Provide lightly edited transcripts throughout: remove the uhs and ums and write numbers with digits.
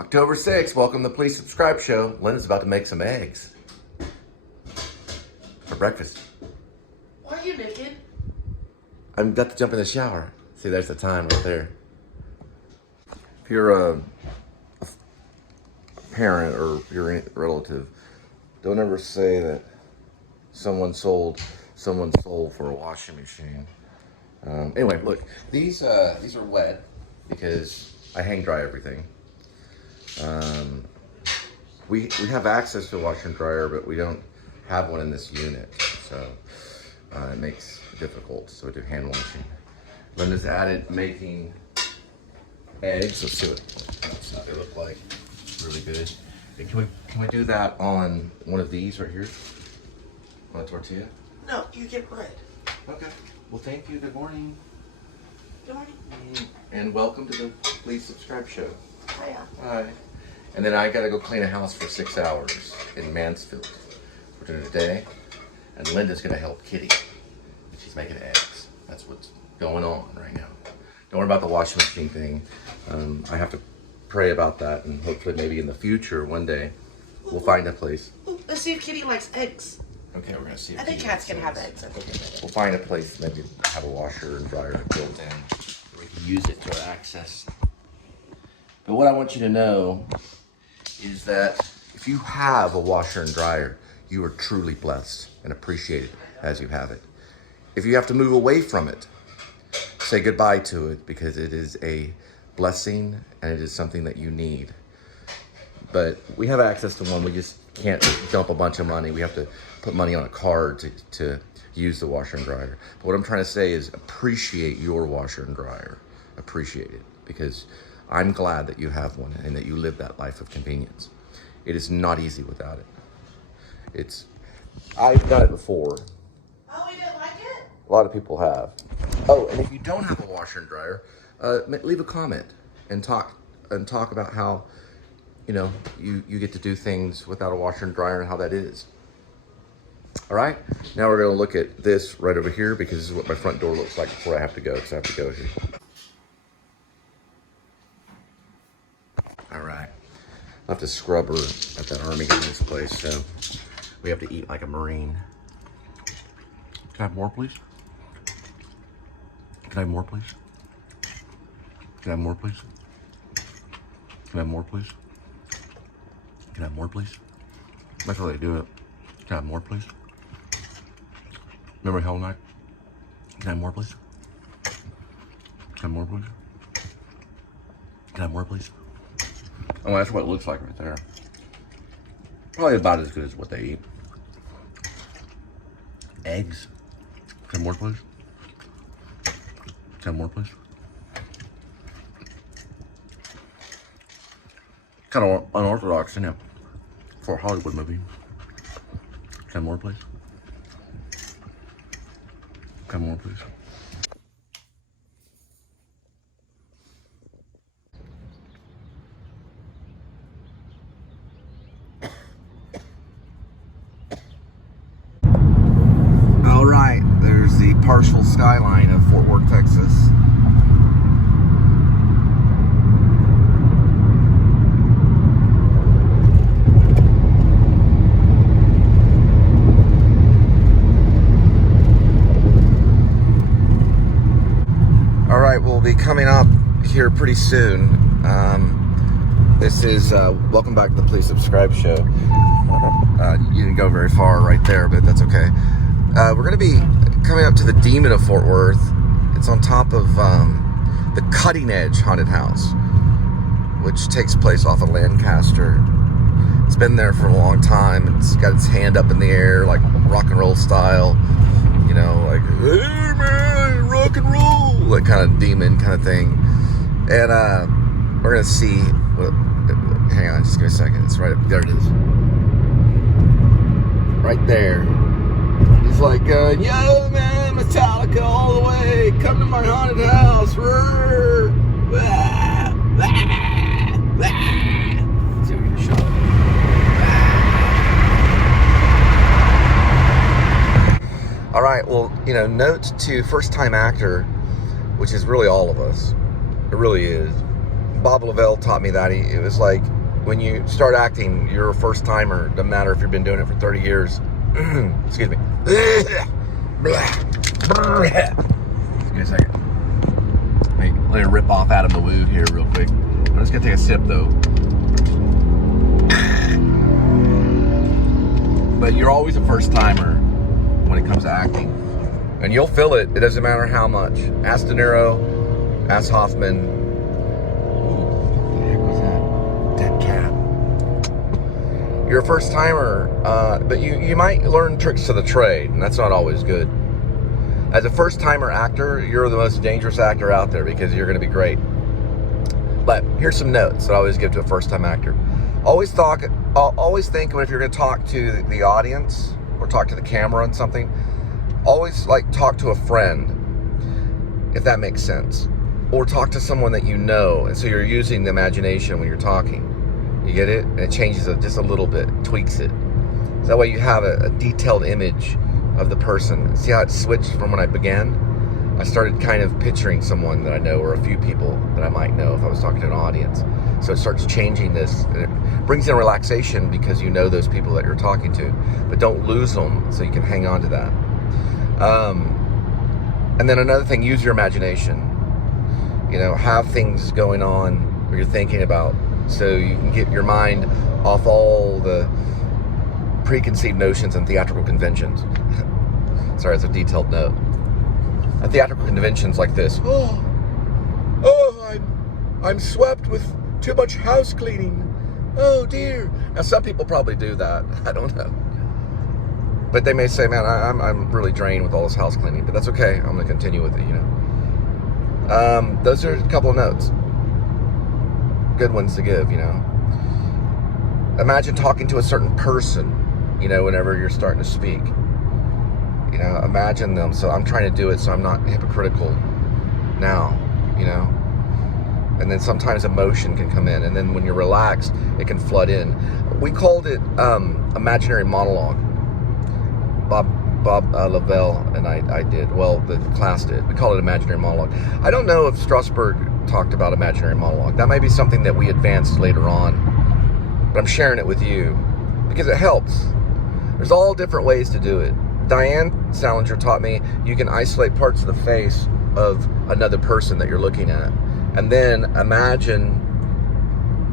October 6th, welcome to the Please Subscribe show. Linda's about to make some eggs for breakfast. Why are you naked? I'm about to jump in the shower. See, there's the time right there. If you're a parent or if you're a relative, don't ever say that someone sold someone's soul for a washing machine. Anyway, look, these are wet because I hang dry everything. We have access to a washer and dryer, but we don't have one in this unit, so it makes it difficult. So we do hand washing. Linda's added making eggs. Let's see what they look like. Really good. Hey, can we do that on one of these right here? On a tortilla? No, you get bread. Okay. Well, thank you. Good morning. Good morning. And welcome to the Please Subscribe show. Hiya. Hi. And then I gotta go clean a house for 6 hours in Mansfield. We're doing it today. And Linda's gonna help Kitty. She's making eggs. That's what's going on right now. Don't worry about the washing machine thing. I have to pray about that, and hopefully maybe in the future, one day, we'll find a place. Let's see if Kitty likes eggs. Okay, we're gonna see if I think Kitty cats likes can have eggs. eggs. We'll find a place, maybe have a washer and dryer built in. We can use it to our access. But what I want you to know is that if you have a washer and dryer, you are truly blessed and appreciated as you have it. If you have to move away from it, say goodbye to it, because it is a blessing and it is something that you need. But we have access to one. We just can't dump a bunch of money. We have to put money on a card to use the washer and dryer. But what I'm trying to say is appreciate your washer and dryer. Appreciate it, because I'm glad that you have one and that you live that life of convenience. It is not easy without it. I've done it before. Oh, you didn't like it? A lot of people have. Oh, and if you don't have a washer and dryer, leave a comment and talk about how, you get to do things without a washer and dryer and how that is. All right, now we're gonna look at this right over here, because this is what my front door looks like before I have to go, because I have to go here. All right, I'll have to scrub her at that Army Gunn's place, so we have to eat like a Marine. Can I have more, please? Can I have more, please? Can I have more, please? Can I have more, please? Can I have more, please? That's how they do it. Can I have more, please? Remember Hell Night? Can I have more, please? Can I have more, please? Can I have more, please? Oh, that's what it looks like right there. Probably about as good as what they eat. Eggs. Can I have more, please? Can I have more, please? Kind of unorthodox, isn't it? For a Hollywood movie. Can I have more, please? Can I have more, please? All right, there's the partial skyline of Fort Worth, Texas. All right, we'll be coming up here pretty soon. This is welcome back to the Please Subscribe show. You didn't go very far right there, but that's okay. We're going to be coming up to the Demon of Fort Worth. It's on top of the Cutting Edge Haunted House, which takes place off of Lancaster. It's been there for a long time. It's got its hand up in the air, like rock and roll style. Like, hey man, rock and roll, that kind of demon kind of thing. And we're going to see, hang on, just give me a second. It's right up, there it is. Right there. He's like, yo man, Metallica all the way, come to my haunted house. Roar. Ah, ah, ah. Let's see if we can show it. All right, well, note to first-time actor, which is really all of us. It really is. Bob Lavelle taught me that. It was like, when you start acting, you're a first timer. Doesn't matter if you've been doing it for 30 years. Excuse me. Excuse me a second. Let it rip off Adam the Woo here real quick. I'm just gonna take a sip though. But you're always a first timer when it comes to acting. And you'll feel it. It doesn't matter how much. Ask De Niro, ask Hoffman. What the heck was that? Dead cat. You're a first timer, but you might learn tricks to the trade, and that's not always good. As a first timer actor, you're the most dangerous actor out there because you're going to be great. But here's some notes that I always give to a first time actor. Always think if you're going to talk to the audience or talk to the camera on something, always like talk to a friend, if that makes sense, or talk to someone that you know, and so you're using the imagination when you're talking. You get it? And it changes it just a little bit, tweaks it. So that way you have a detailed image of the person. See how it switched from when I began? I started kind of picturing someone that I know, or a few people that I might know if I was talking to an audience. So it starts changing this, and it brings in relaxation because you know those people that you're talking to, but don't lose them so you can hang on to that. And then another thing, use your imagination. You know, have things going on where you're thinking about, so you can get your mind off all the preconceived notions and theatrical conventions. Sorry, it's a detailed note. A theatrical conventions like this. I'm swept with too much house cleaning. Oh dear. Now some people probably do that. I don't know. But they may say, man, I'm really drained with all this house cleaning, but that's okay. I'm going to continue with it, you know. Those are a couple of notes. Good ones to give, you know. Imagine talking to a certain person, you know, whenever you're starting to speak. You know, imagine them. So I'm trying to do it so I'm not hypocritical now, you know. And then sometimes emotion can come in, and then when you're relaxed, it can flood in. We called it imaginary monologue. Bob Lavelle and I did. Well, the class did. We call it imaginary monologue. I don't know if Strasberg talked about imaginary monologue. That might be something that we advanced later on. But I'm sharing it with you because it helps. There's all different ways to do it. Diane Salinger taught me you can isolate parts of the face of another person that you're looking at. And then imagine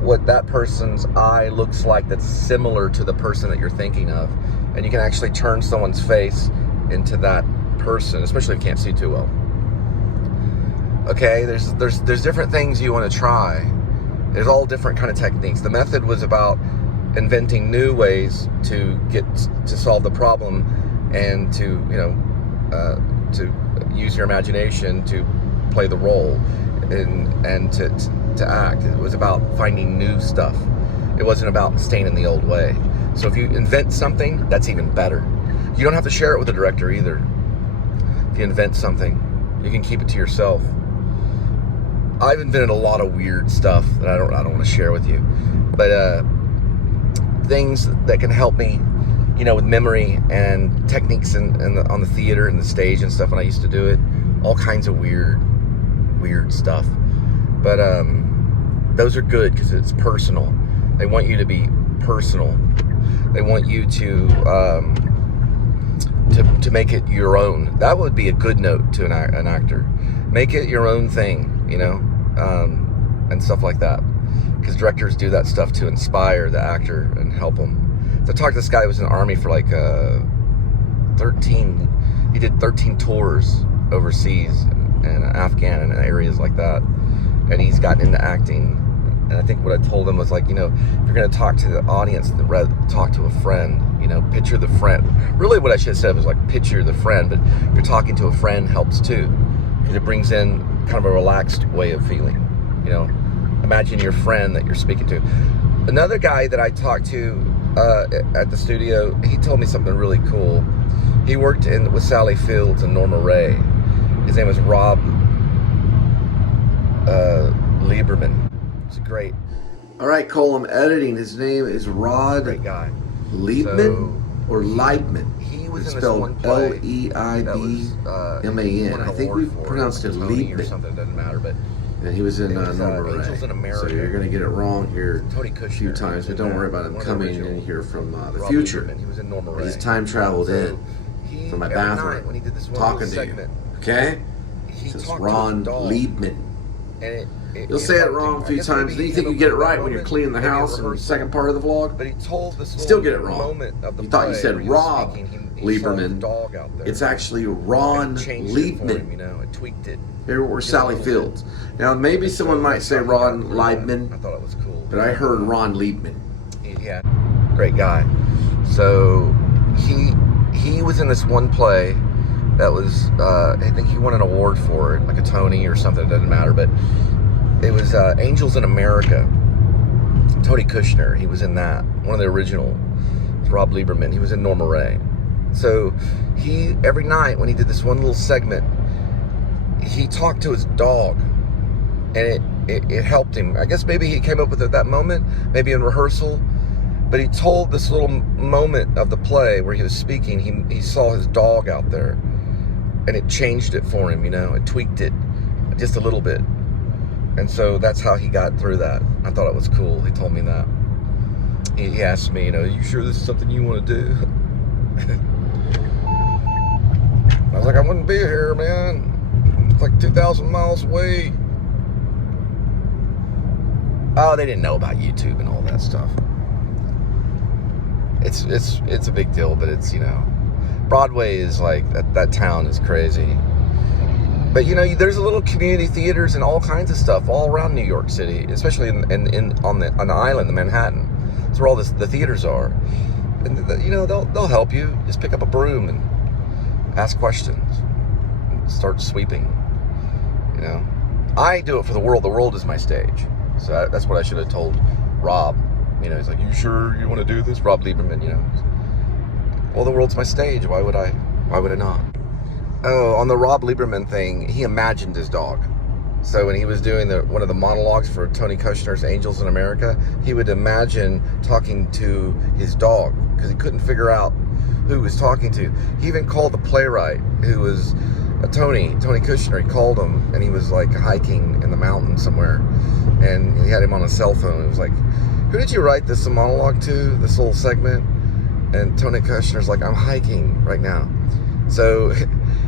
what that person's eye looks like that's similar to the person that you're thinking of. And you can actually turn someone's face into that person, especially if you can't see too well. Okay, there's different things you want to try. There's all different kind of techniques. The method was about inventing new ways to get to solve the problem and to, you know, to use your imagination to play the role and to act. It was about finding new stuff. It wasn't about staying in the old way. So if you invent something, that's even better. You don't have to share it with the director either. If you invent something, you can keep it to yourself. I've invented a lot of weird stuff that I don't want to share with you, but things that can help me, you know, with memory and techniques and on the theater and the stage and stuff when I used to do it. All kinds of weird stuff. But those are good because it's personal. They want you to be personal. They want you to make it your own. That would be a good note to an actor. Make it your own thing, you know, and stuff like that. Because directors do that stuff to inspire the actor and help them. So I talked to this guy who was in the Army for like 13. He did 13 tours overseas and Afghan and areas like that. And he's gotten into acting. And I think what I told him was like, you know, if you're going to talk to the audience, then rather talk to a friend, you know, picture the friend. Really what I should have said was like, picture the friend, but if you're talking to a friend helps too, because it brings in kind of a relaxed way of feeling, you know. Imagine your friend that you're speaking to. Another guy that I talked to at the studio, he told me something really cool. He worked with Sally Fields and Norma Ray. His name was Rob Lieberman. It's great. All right, Cole, I'm editing. His name is Rod. Great guy. Leibman or Leibman? He was It's in this one spelled play L-E-I-B-M-A-N. won an I think award we for it, pronounced like it Tony or Leibman. something. It doesn't matter, but And he was in It was, Norma Ray. Angels in America. So you're going to get it wrong here Tony a Kushner, few times, but don't worry about him one of the coming original. in here from the Rob future. Lieberman, he was in Norma Ray. He's time traveled in He, from my every night bathroom when he did this one talking little to you. segment, Okay? he This is talked Ron to his dog, Leibman. and You'll say it helped wrong him. a I few guess times, maybe then you he think came you up get it with that right when you're moment, cleaning the maybe in house in the rehearsal. second part of the vlog. But he told this Still little get it wrong. moment of the You thought you play said where he was Rob speaking, he saw his Lieberman. dog out there. It's actually And Ron it changed it for him, Leibman. you know, it tweaked it. Here we're Just a Sally little Fields. Now maybe And someone so might that's say how he Ron got through that. Leibman, I thought it was cool. but I heard Ron Leibman. Yeah, great guy. So he was in this one play that was I think he won an award for it, like a Tony or something. It doesn't matter, but it was Angels in America. Tony Kushner, he was in that, one of the original. Rob Lieberman, he was in Norma Ray. So he, every night when he did this one little segment, he talked to his dog, and it helped him. I guess maybe he came up with it at that moment, maybe in rehearsal, but he told this little moment of the play where he was speaking, he saw his dog out there, and it changed it for him, you know, it tweaked it just a little bit. And so that's how he got through that. I thought it was cool. He told me that. He asked me, you know, you sure this is something you want to do? I was like, I wouldn't be here, man. It's like 2,000 miles away. Oh, they didn't know about YouTube and all that stuff. It's a big deal, but it's, you know, Broadway is like, that town is crazy. But, you know, there's a little community theaters and all kinds of stuff all around New York City, especially on the island, the Manhattan. That's where all the theaters are. And, you know, they'll help you. Just pick up a broom and ask questions. And start sweeping, you know. I do it for the world. The world is my stage. So that's what I should have told Rob. You know, he's like, you sure you want to do this? Rob Lieberman, you know. Well, the world's my stage. Why would I not? Oh, on the Rob Lieberman thing, he imagined his dog. So when he was doing one of the monologues for Tony Kushner's Angels in America, he would imagine talking to his dog because he couldn't figure out who he was talking to. He even called the playwright, who was Tony Kushner. He called him, and he was like hiking in the mountains somewhere, and he had him on a cell phone. It was like, who did you write this monologue to, this little segment? And Tony Kushner's like, I'm hiking right now. So,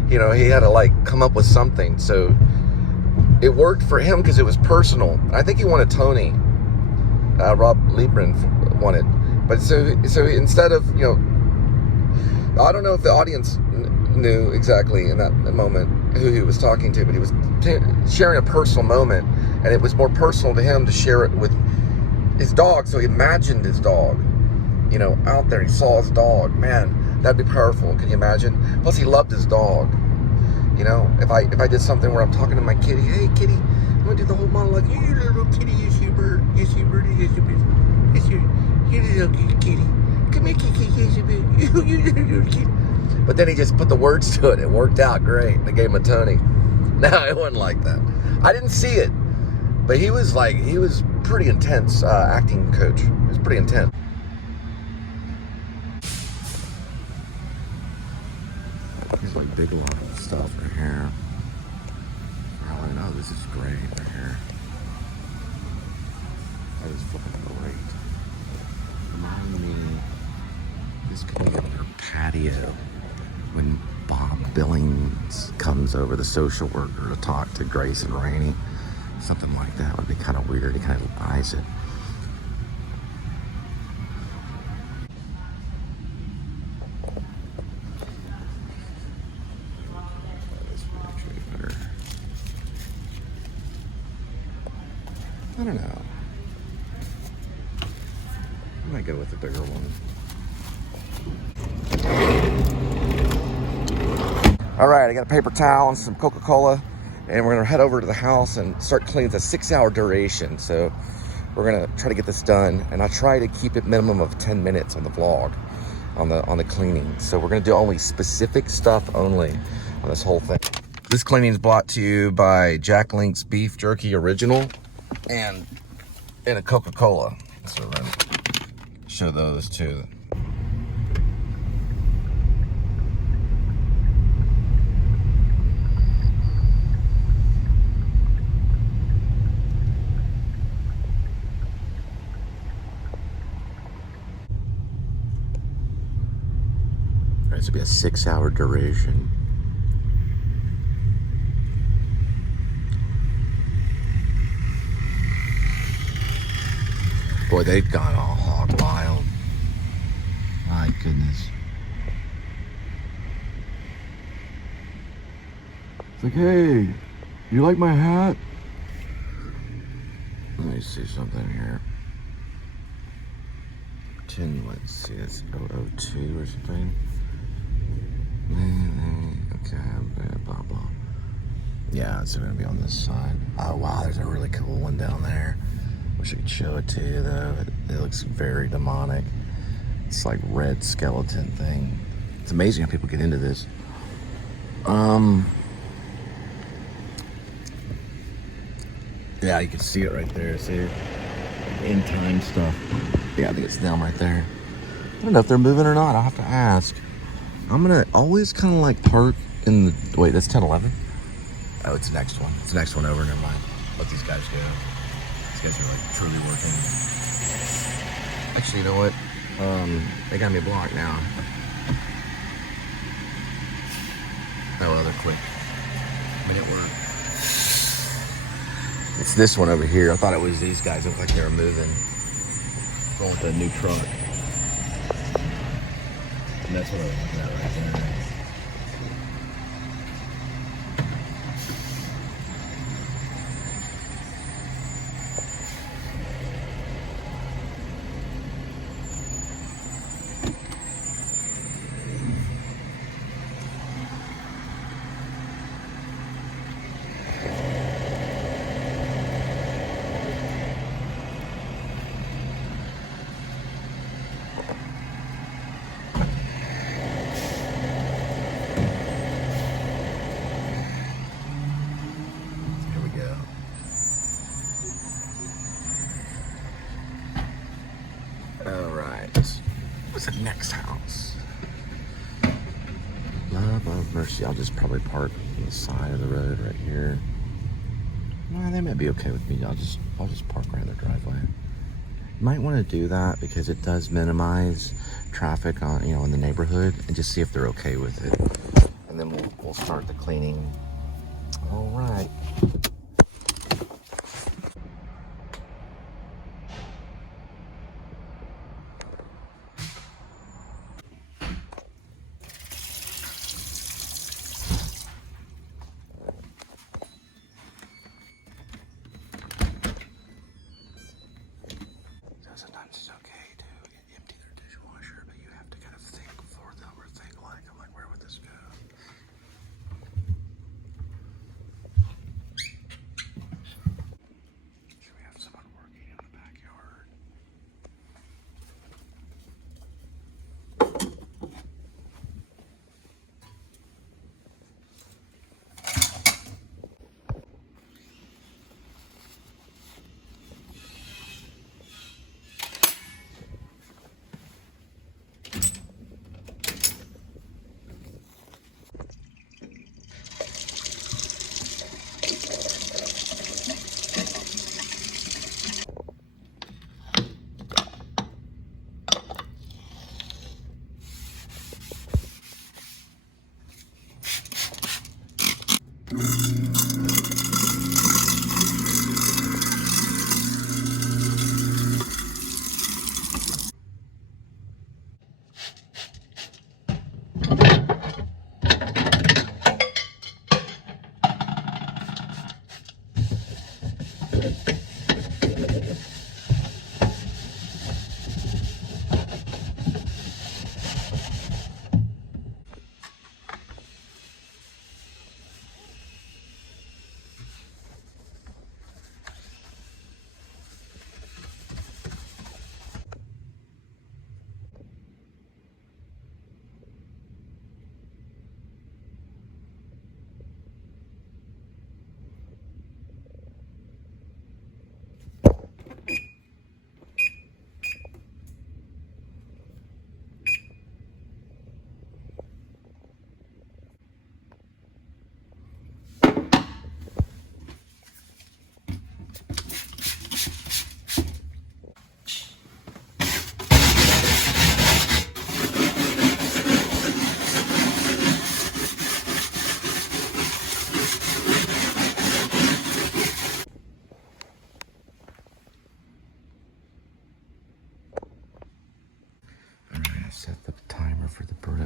you know, he had to like come up with something. So it worked for him because it was personal. I think he won a Tony. Rob Lieberman won it. But so instead of, you know, I don't know if the audience knew exactly in that moment who he was talking to, but he was sharing a personal moment, and it was more personal to him to share it with his dog. So he imagined his dog, you know, out there. He saw his dog. Man, that'd be powerful. Can you imagine? Plus, he loved his dog. You know, if I did something where I'm talking to my kitty, hey kitty, I'm gonna do the whole monologue. You little kitty, yes you bird, yes you birdie, yes you bird, yes you little kitty, come here kitty, yes you bird, you little kitty. But then he just put the words to it. It worked out great. They gave him a Tony. No, it wasn't like that. I didn't see it, but he was pretty intense acting coach. He was pretty intense. Here's like big lot of stuff right here. Oh, I know this is great right here. That is fucking great. Remind me, this could be on your patio when Bob Billings comes over, the social worker, to talk to Grace and Rainey. Something like that would be kind of weird. He kind of eyes it. I don't know. I might go with the bigger one. All right, I got a paper towel and some Coca-Cola, and we're gonna head over to the house and start cleaning. It's a 6-hour duration, so we're gonna try to get this done. And I try to keep it minimum of 10 minutes on the vlog, on the cleaning. So we're gonna do only specific stuff only on this whole thing. This cleaning is brought to you by Jack Link's Beef Jerky Original and a Coca-Cola. So we're gonna show those too. this will be a 6-hour duration. Boy, they've gone all hog wild. My goodness. It's like, hey, you like my hat? Let me see something here. Let's see, it's 002 or something. Okay, blah, blah. Yeah, it's gonna be on this side. Oh, wow, there's a really cool one down there. Wish I could show it to you, though. It looks very demonic. It's like red skeleton thing. It's amazing how people get into this. Yeah, you can see it right there. See it? End time stuff. Yeah, I think it's them right there. I don't know if they're moving or not. I'll have to ask. I'm gonna always kind of like park in the. Wait, that's 1011? Oh, it's the next one. It's the next one over. Never mind. Let these guys go. These guys are like truly working. Actually, you know what? They got me blocked now. Oh, well, they're quick. Minute work. It's this one over here. I thought it was these guys. It looked like they were moving. Going with the new truck. And that's what I was looking at right there. What's the next house? Love of mercy. I'll just probably park on the side of the road right here. Nah, they might be okay with me. I'll just park right in their driveway. You might want to do that because it does minimize traffic on in the neighborhood, and just see if they're okay with it. And then we'll start the cleaning. All right. Sometimes it's okay to empty their dishwasher, but you have to kind of think for them or think like, I'm like, where would this go?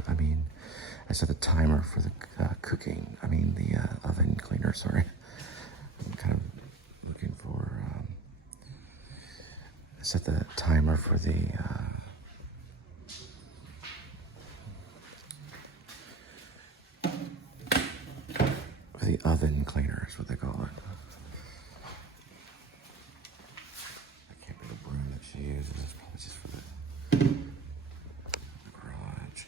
I mean, I set the timer for the cooking. I mean, the oven cleaner, sorry. I'm kind of looking for, I set the timer for the, oven cleaner is what they call it. That can't be the broom that she uses. It's probably just for the garage.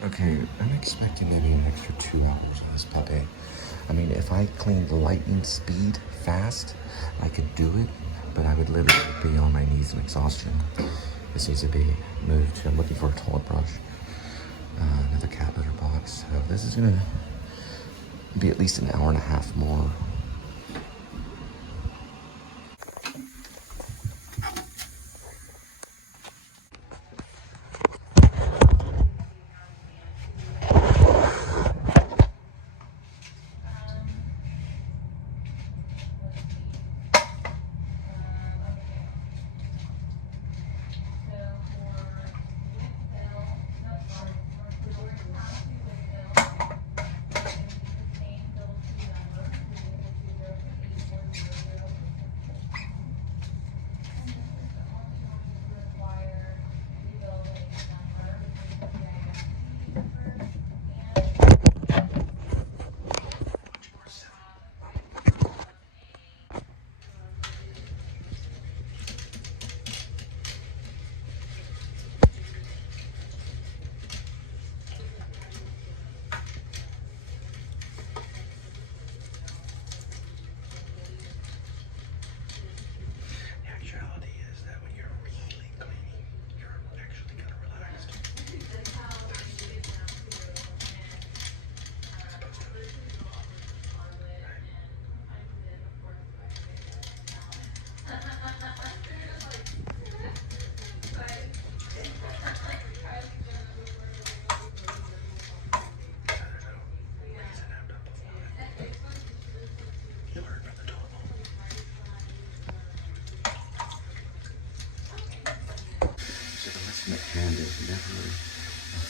Okay, I'm expecting maybe an extra 2 hours on this puppy. I mean, if I cleaned lightning speed fast, I could do it, but I would literally be on my knees in exhaustion. This needs to be moved to, I'm looking for a toilet brush, another cat litter box. So this is gonna be at least an hour and a half more.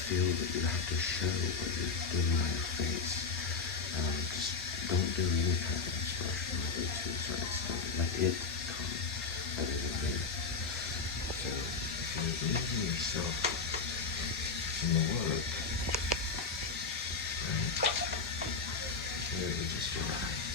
Feel that you have to show what you're doing on your face. Just don't do any kind of expression to a certain extent. Let it come rather than me. So if you're losing yourself in the work, right, you should really just relax.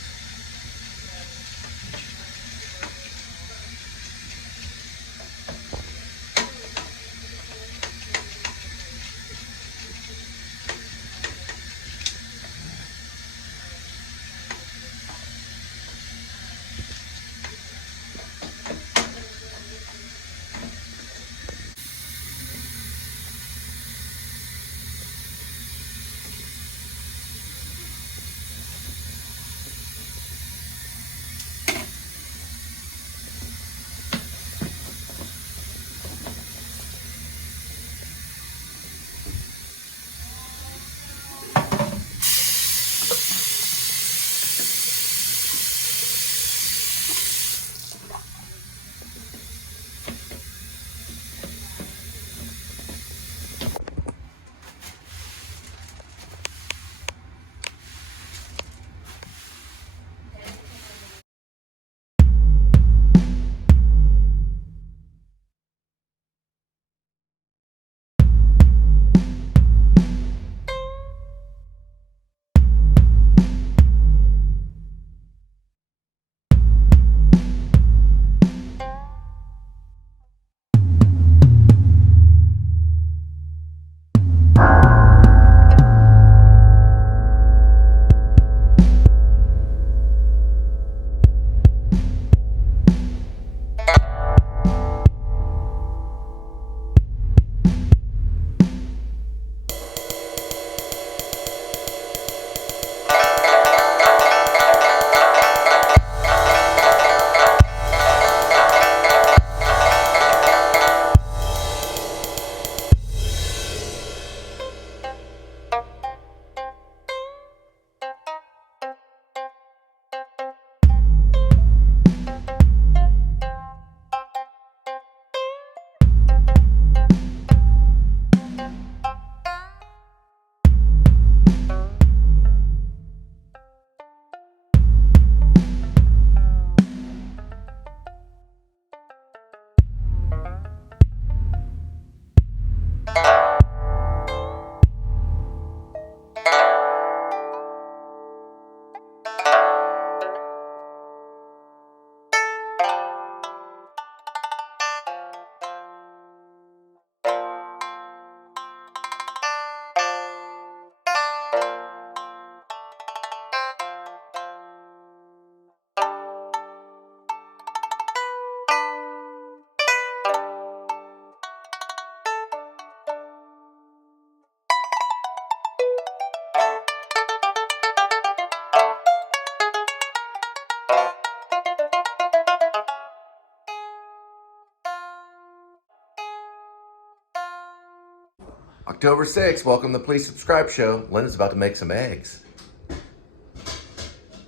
October 6th, welcome to the Please Subscribe show. Linda's about to make some eggs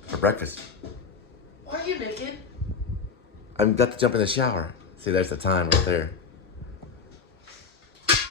for breakfast. Why are you naked? I'm about to jump in the shower. See, there's the time right there.